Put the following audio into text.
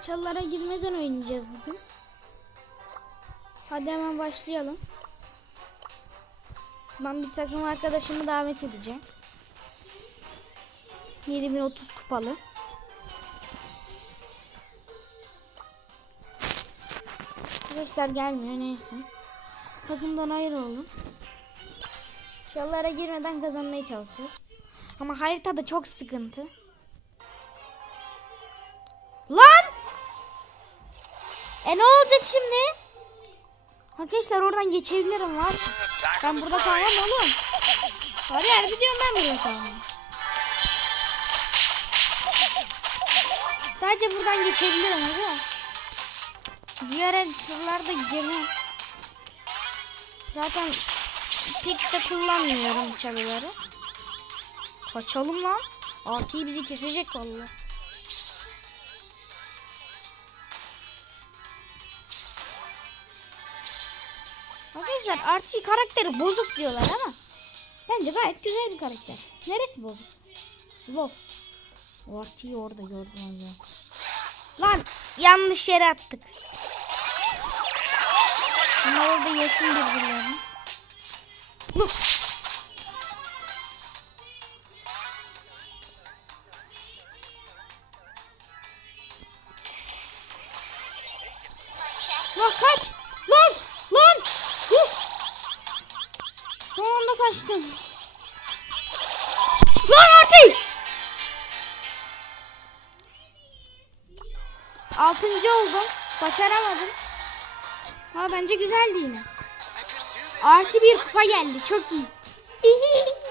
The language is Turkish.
çalılara girmeden oynayacağız bugün. Hadi hemen başlayalım. Ben bir takım arkadaşımı davet edeceğim. 7030 kupalı. Arkadaşlar gelmiyor neyse. Takımdan ayrı olun. Çalılara girmeden kazanmaya çalışacağız. Ama haritada çok sıkıntı. E ne olacak şimdi? Arkadaşlar oradan geçebilirim var. Ben burada kalmam oğlum. Var ya gidiyorum ben burada kalmam. Sadece buradan geçebilirim hadi. Diğer turlarda girmem. Zaten pek de kullanmıyorum çalıları. Kaçalım lan. Artıyı bizi kesecek vallahi. Arkadaşlar Artie karakteri bozuk diyorlar ama bence gayet güzel bir karakter. Neresi bozuk? Lol. O Artie'yi orada gördüm ya. Lan yanlış yere attık. Bunlar orada yesin birbirlerini. Look. Lan kaç! Anda kaçtım. Lan artık! Altıncı oldum. Başaramadım. Ha bence güzeldi yine. Artı bir kupa geldi. Çok iyi.